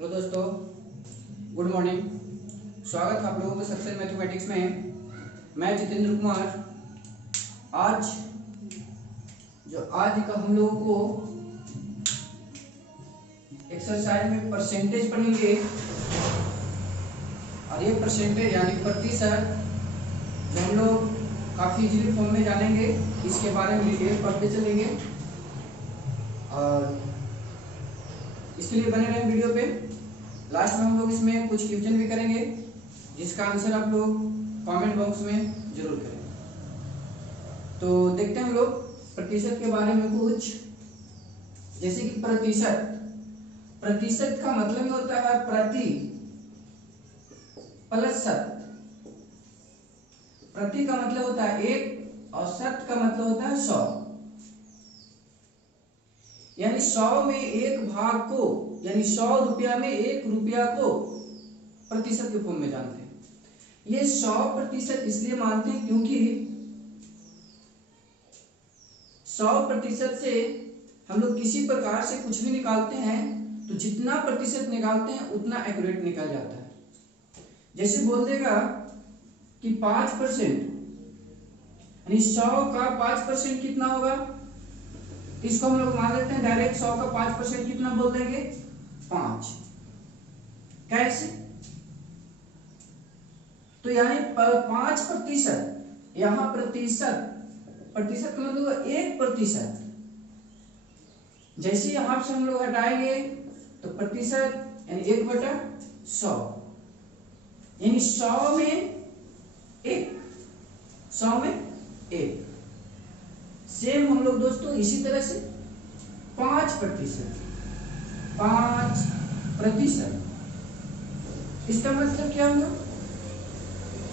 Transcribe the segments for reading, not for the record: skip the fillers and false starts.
Hello दोस्तों, good morning. स्वागत है आप लोगों का सक्सेस मैथमेटिक्स में। मैं जितेंद्र कुमार। आज का हम लोगों को एक्सरसाइज में परसेंटेज पढ़ेंगे और ये परसेंटेज यानी प्रतिशत जो हम लोग काफ़ी इजीली फॉर्म में जानेंगे, इसके बारे में डिटेल पढ़ते चलेंगे और इसके लिए बने रहें वीडियो पे। लास्ट में हम लोग इसमें कुछ क्वेश्चन भी करेंगे जिसका आंसर आप लोग कमेंट बॉक्स में जरूर करें। तो देखते हैं हम लोग प्रतिशत के बारे में कुछ, जैसे कि प्रतिशत का मतलब ही होता है प्रति प्लस शत। प्रति का मतलब होता है एक और शत का मतलब होता है 100। यानी 100 में एक भाग को, यानी 100 रुपया में 1 रुपया को प्रतिशत के फॉर्म में जानते हैं। ये 100% इसलिए मानते हैं क्योंकि 100% से हम लोग किसी प्रकार से कुछ भी निकालते हैं तो जितना प्रतिशत निकालते हैं उतना एक्यूरेट निकल जाता है। जैसे बोल देगा कि 5%, यानी 100 का 5% कितना होगा, इसको हम लोग मान लेते हैं डायरेक्ट 100 का 5% कितना बोल देंगे, 5। कैसे? तो यानी 5%, यहां प्रतिशत का मतलब 1%। जैसे यहां से हम लोग हटाएंगे तो प्रतिशत यानी 1/100, यानी 100 में 1 सेम हम लोग दोस्तों इसी तरह से 5%, इसका मतलब क्या हुआ,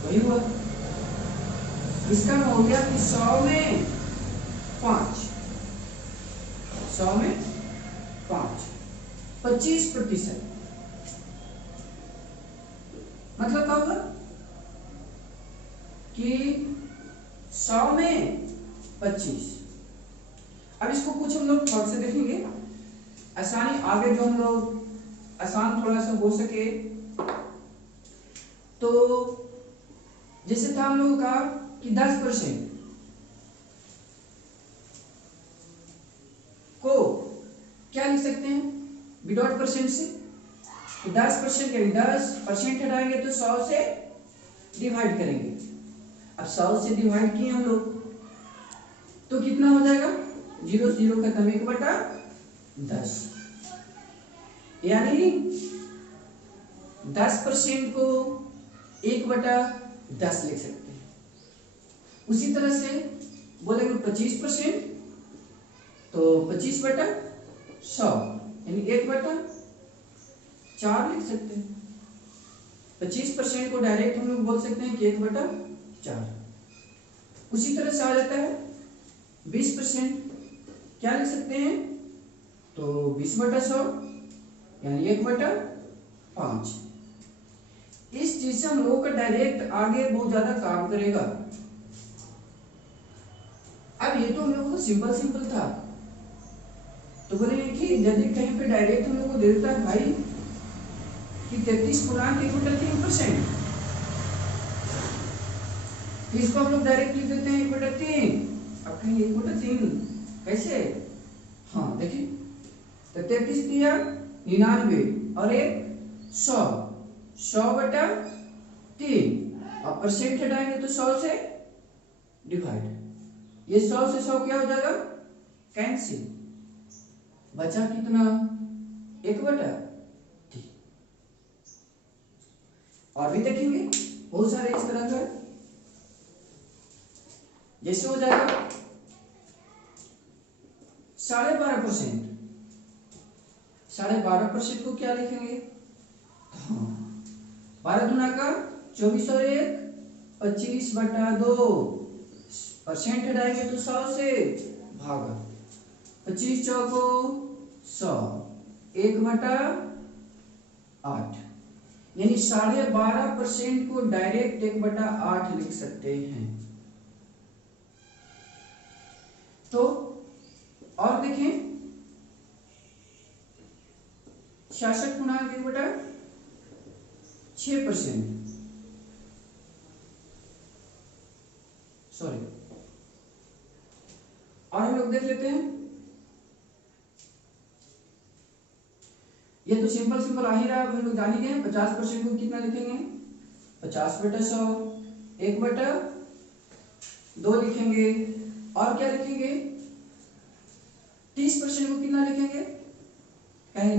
वही हुआ। इसका हो गया कि 100 में 5, 25%। मतलब क्या होगा कि 100 में 25। अब इसको कुछ हम लोग थोड़ा से देखेंगे, आसानी आगे जो हम लोग आसान थोड़ा सा हो सके। तो जैसे था हम लोगों का कि 10% को क्या लिख सकते हैं विदाउट परसेंट से, 10% यानी 10% हटाएंगे तो 100 से डिवाइड करेंगे। अब 100 से डिवाइड किए हम लोग तो कितना हो जाएगा, 0 से 0 खत्म, 1/10। यानी 10% को 1/10 लिख सकते हैं। उसी तरह से बोलेंगे 25% तो 25/100 यानी 1/4 लिख सकते हैं। 25% को डायरेक्ट हम लोग बोल सकते हैं कि 1/4। उसी तरह से आ जाता है 20%, क्या लिख सकते हैं, तो 20/100 यानी 1/5। इस चीज से हम लोगों का डायरेक्ट आगे बहुत ज्यादा काम करेगा। अब ये तो हम लोगों को सिंपल था, तो बोलेंगे कि यदि कहीं पे डायरेक्ट हम लोग को दे देता है भाई कि 33/1/3%, तो इसको हम लोग डायरेक्ट लिख देते हैं 1/3। अब कहीं 1/3 कैसे, हाँ देखिए, तो 33 दिया 99 और 100/3 और परसेंट हटाएंगे तो 100 से डिवाइड। ये 100 से 100 क्या हो जाएगा, कैंसिल, बचा कितना, 1/3। और भी देखेंगे बहुत सारे इस तरह का, जैसे हो जाएगा 12.5%। 12.5% को क्या लिखेंगे, हाँ 12 दूना का 24 और 1 25/2, परसेंट हटाएंगे तो 100 से भागा, 25 चौको 100, 1/8, यानी 12.5% को डायरेक्ट 1/8 लिख सकते हैं। तो और देखें 66.1/6%। सॉरी, और हम लोग देख लेते हैं। ये तो सिंपल सिंपल आ ही रहा है, हम लोग जान ही गए। 50% को कितना लिखेंगे? 50/100, 1/2 लिखेंगे। और क्या लिखेंगे? 30% को कितना लिखेंगे? कहेंगे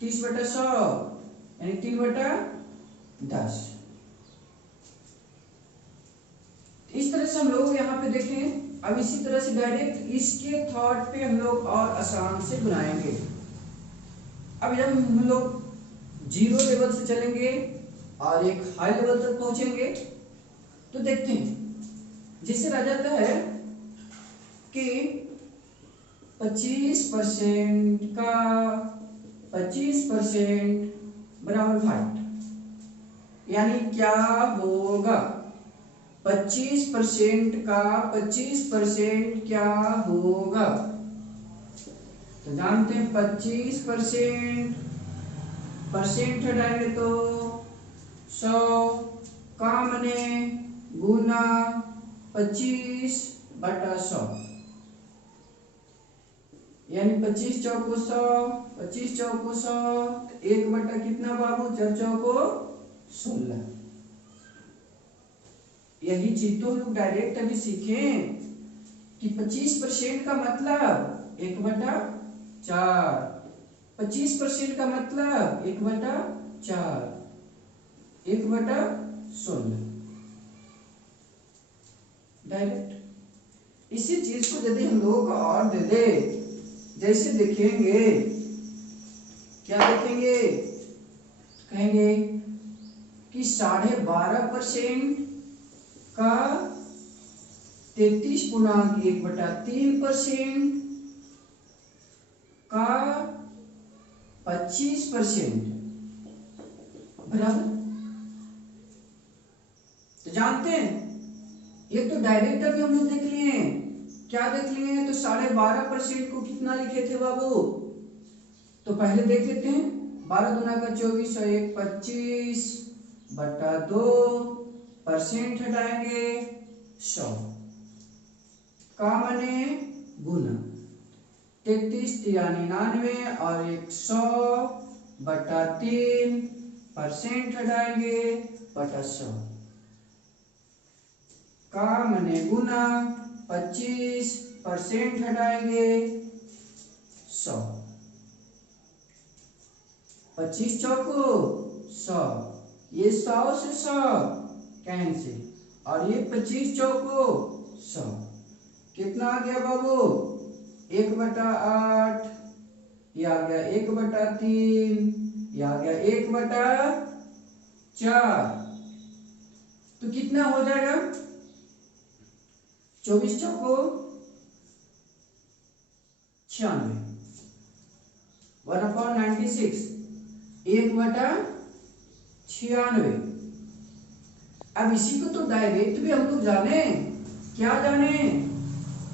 3/30/100 यानी 3/10। इस तरह से हम लोग यहाँ पे देखें। अब इसी तरह से डायरेक्ट इसके थॉट पे हम लोग और आसान से बनाएंगे। अब जब हम लोग 0 लेवल से चलेंगे और एक हाई लेवल तक पहुंचेंगे तो देखते हैं, जिससे रह जाता है कि 25% का 25% बराबर 5, यानी क्या होगा? 25% का 25% क्या होगा? तो जानते हैं 25% हटाएंगे तो 100 का मने गुना 25/100, यानी 25 चौको 100, 25 चौको 100, 1 कितना बाबू? 4 चौको 16। यही चीज तो हम लोग डायरेक्ट अभी सीखें कि 25% का मतलब 1/4, 25% का मतलब 1/4, 1/16 डायरेक्ट। इसी चीज को यदि हम लोग और दे दे, जैसे देखेंगे, क्या देखेंगे? कहेंगे कि 12.5% का 33.1/3% का 25% बराबर। तो जानते हैं, एक तो डायरेक्ट अभी हम लोग देख लिए हैं। क्या देख लिए हैं? तो 12.5% को कितना लिखे थे बाबू? तो पहले देख लेते हैं। 12 दूना का 24 और 1 25/2% हटाएंगे 100 का मने गुना 33 93 और 100/3% हटाएंगे बटा 100 का मने गुना 25% हटाएंगे 100, 25 चौको 100, ये 100 से 100 कैंसिल, और ये 25 चौको 100, कितना आ गया बाबू? 1/8, ये आ गया 1/3, ये आ गया 1/4। तो कितना हो जाएगा? 24 चौको 96, 1/96, 1/96। अब इसी को तो डायरेक्ट भी हम लोग जाने, क्या जाने?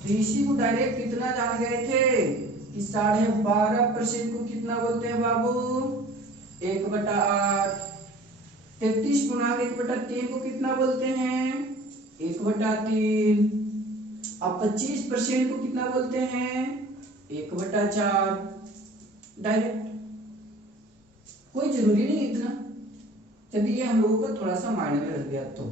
तो इसी को डायरेक्ट कितना जान गए थे कि 12.5% को कितना बोलते हैं बाबू? 1/8। 33 गुना 1/3 को कितना बोलते हैं? 1/3। अब 25% को कितना बोलते हैं? 1/4। डायरेक्ट, कोई जरूरी नहीं इतना। यदि ये हम लोगों को थोड़ा सा माइंड में रख गया तो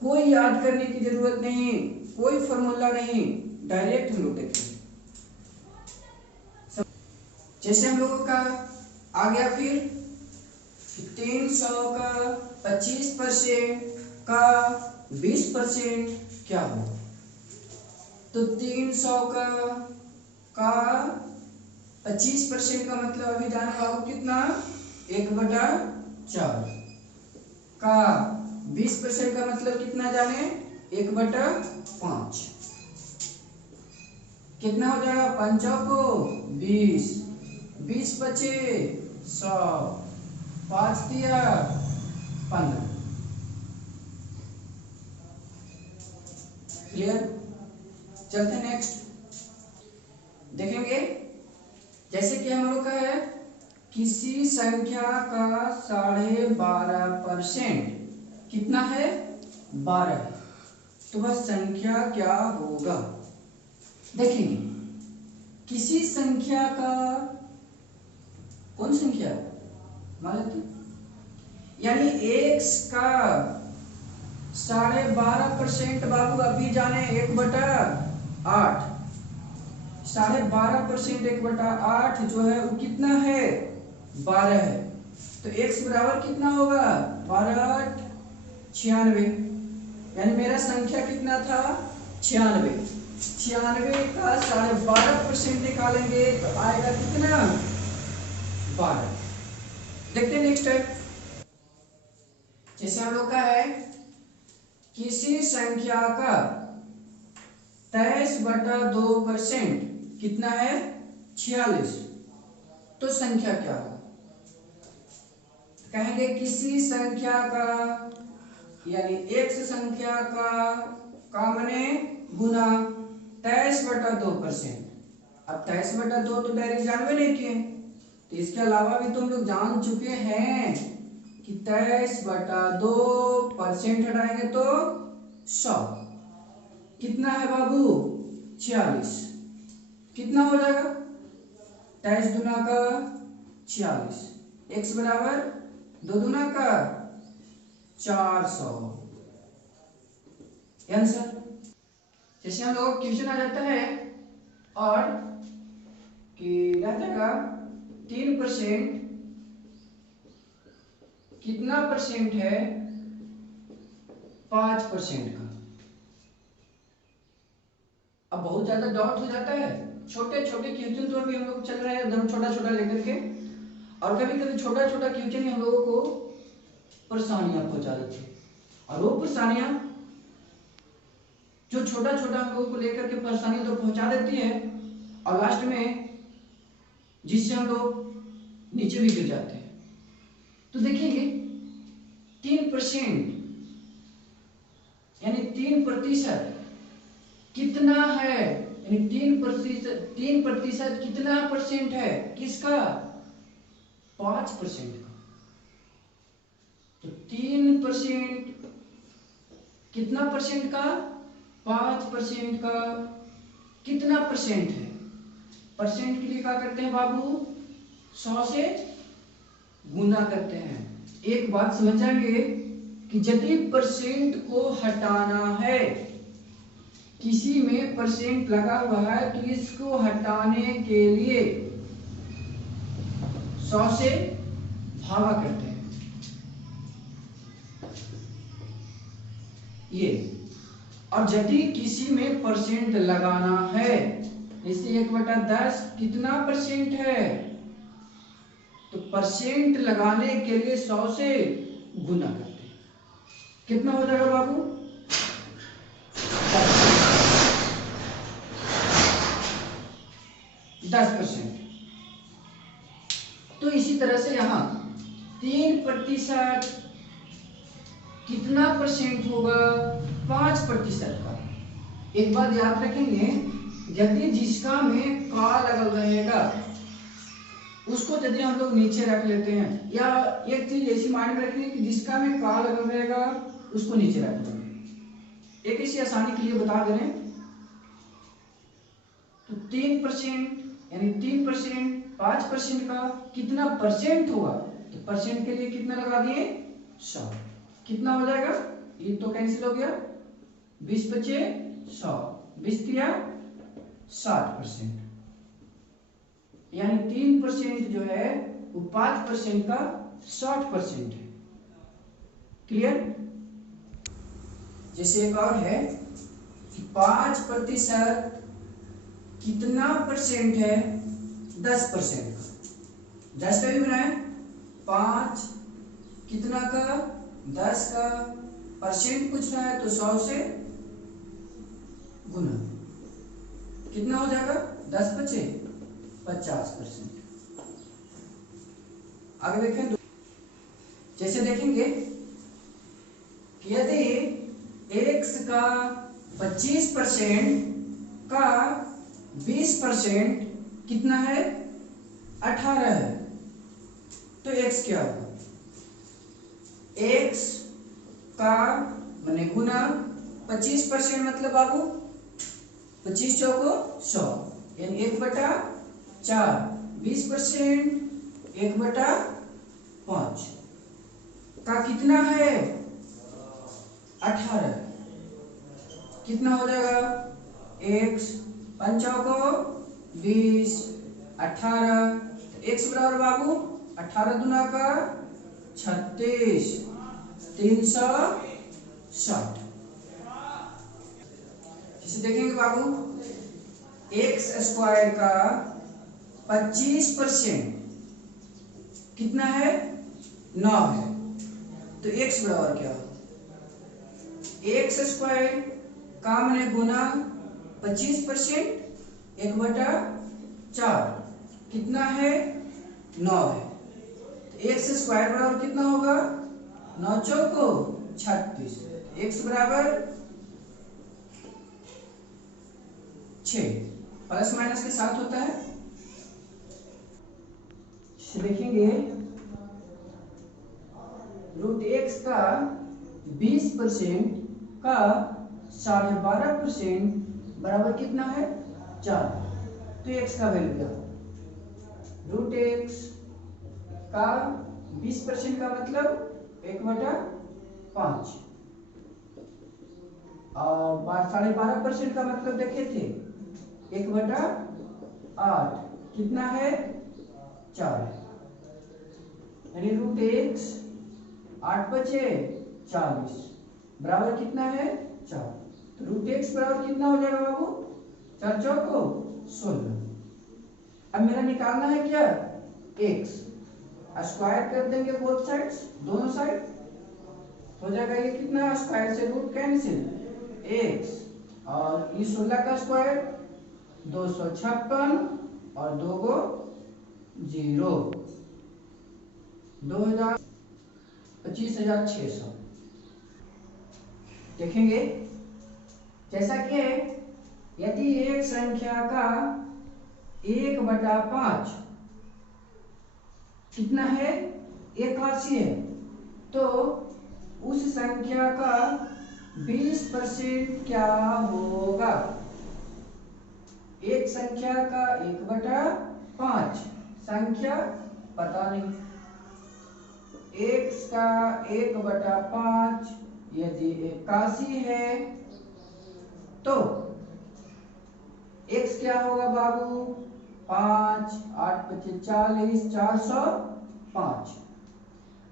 कोई याद करने की जरूरत नहीं, कोई फॉर्मूला नहीं, डायरेक्ट हम लोग देखेंगे। जैसे हम लोगों का आ गया फिर 300 का 25% का 20% क्या हो? तो 300 का 25% का मतलब अभी जाना बाबू कितना? 1/4 का 20% का मतलब कितना जाने? 1/5। कितना हो जाएगा? 5 को 20, 20 बचे 100, 5 दिया 15। क्लियर? चलते नेक्स्ट देखेंगे। जैसे कि हम लोग का है किसी संख्या का 12.5% कितना है 12 है, तो वह संख्या क्या होगा। देखेंगे किसी संख्या का, कौन संख्या मान लेते, यानी x का 12.5% बाबू अभी जाने 1/8, 12.5% 1/8 जो है वो कितना है 12 है। तो x बराबर कितना होगा 12 96, यानी मेरा संख्या कितना था 96। 96 का 12.5% निकालेंगे तो आएगा कितना 12। देखते हैं नेक्स्ट है, जैसे हम लोग का है किसी संख्या का 23/2% कितना है 46, तो संख्या क्या होगा। कहेंगे किसी संख्या का यानी x संख्या का माने गुना 23/2%। अब 23/2 तो डायरेक्ट जानवे नहीं किए, तो इसके अलावा भी तुम लोग जान चुके हैं कि 23/2% हटाएंगे तो 100 कितना है बाबू 46, कितना हो जाएगा 23 दूना का 46, x बराबर 2 दूना का 400 आंसर। जैसे हम लोग क्वेश्चन आ जाता है और कि रह जाएगा 3% कितना परसेंट है 5% का। अब बहुत ज्यादा डाउट हो जाता है, छोटे छोटे क्वेश्चन तो अभी हम लोग चल रहे हैं एकदम छोटा छोटा लेकर के, और कभी कभी छोटा छोटा क्वेश्चन हम लोगों को परेशानियां पहुंचा देती है, और वो परेशानियां जो छोटा छोटा हम लोगों को लेकर के परेशानियां तो पहुंचा देती है, और लास्ट में जिससे हम लोग नीचे भी गिर जाते हैं। तो देखेंगे 3% यानी 3% कितना है, यानी 3% कितना परसेंट है किसका 5% का। तो 3% कितना परसेंट का 5% का कितना परसेंट है। परसेंट के लिए क्या करते हैं बाबू 100 से गुना करते हैं। एक बात समझ जाएंगे कि यदि परसेंट को हटाना है, किसी में परसेंट लगा हुआ है तो इसको हटाने के लिए 100 से भागा करते हैं ये। और यदि किसी में परसेंट लगाना है, जैसे 1/10 कितना परसेंट है, तो परसेंट लगाने के लिए 100 से गुना करते हैं। कितना हो जाएगा बाबू 10%। तो इसी तरह से यहां 3% कितना परसेंट होगा 5% का। एक बात याद रखेंगे, यदि जिसका में का लगल रहेगा उसको यदि हम लोग नीचे रख लेते हैं, या एक चीज ऐसी माइंड में रखनी कि जिसका में का लगल रहेगा उसको नीचे रख लेंगे। एक इसी आसानी के लिए बता दे रहे हैं। तो 3% यानी 3% 5% का कितना परसेंट होगा, तो परसेंट के लिए कितना लगा दिए 100, कितना हो जाएगा, ये तो कैंसिल हो गया, 20 बचे 100, 20 दिया 60%, यानी 3% जो है वो 5% का 60% है। क्लियर। जैसे एक और है कि 5% कितना परसेंट है 10% का। 10 का भी बनाए 5 कितना का 10 का, परसेंट पूछ रहा है तो 100 से गुना, कितना हो जाएगा 10 बचे 50%। आगे देखें, जैसे देखेंगे कि यदि x का 25% का 20% कितना है 18 है तो x क्या होगा? x का मैंने गुना 25% मतलब बाबू 25 चौको 100 यानी 1/4 20% 1/5 का कितना है 18 कितना हो जाएगा x 5 चौको 20 18 x बराबर बाबू 18 दूना का 36 360 इसे देखेंगे बाबू एक्स स्क्वायर का 25% कितना है 9 है तो x बराबर क्या हो एक्स स्क्वायर का मैंने गुना 25% 1/4 कितना है 9 है तो एक्स स्क्वायर बराबर कितना होगा 9 चौको 36 x बराबर 6 प्लस माइनस के साथ होता है। देखेंगे रूट एक्स का 20% का 12.5% बराबर कितना है 4 तो एक्स का वैल्यू क्या रूट एक्स का 20% का मतलब 1/5 और 12.5% का मतलब देखे थे 1/8 कितना है 4 यानी रूट एक्स 8 बचे 40 बराबर कितना है 4 तो रूट एक्स बराबर कितना हो जाएगा बाबू 4 चौको 16 अब मेरा निकालना है क्या एक्स स्क्वायर कर देंगे बोथ साइड्स दोनों साइड हो जाएगा ये कितना स्क्वायर से रूट कैंसिल एक्स और ये 16 का स्क्वायर 256 और 2 को 0 25,600 देखेंगे जैसा कि यदि एक संख्या का 1/5 कितना है 81 है तो उस संख्या का 20% क्या होगा एक संख्या का 1/5 संख्या पता नहीं x का 1/5 यदि 81 है तो x क्या होगा बाबू 5 8 25 40 405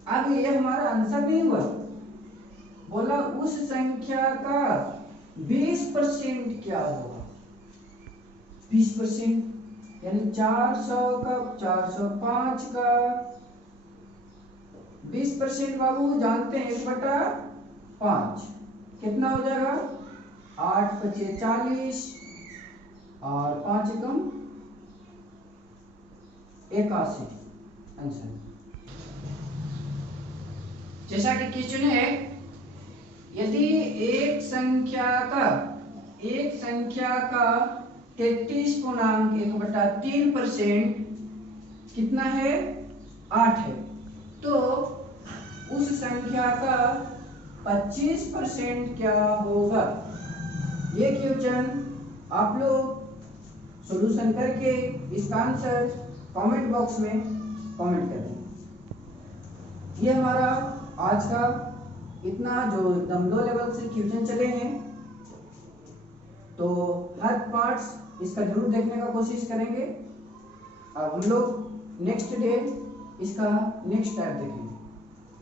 अब ये हमारा आंसर नहीं हुआ बोला उस संख्या का 20% क्या होगा 20% यानी 400 का 405 का 20% बाबू जानते हैं 1/5 कितना हो जाएगा 8 25 40 और 5 एकम 81 आंसर। जैसा कि क्वेश्चन है यदि एक संख्या का 33.1/3% कितना है 8 है तो उस संख्या का 25% क्या होगा ये क्वेश्चन आप लोग सॉल्यूशन करके इसका आंसर कमेंट बॉक्स में कमेंट कर दें। ये हमारा आज का इतना जो एकदम लो लेवल से क्वेश्चन चले हैं तो हर पार्ट्स इसका जरूर देखने का कोशिश करेंगे। अब हम लोग नेक्स्ट डे इसका नेक्स्ट टाइप देखेंगे।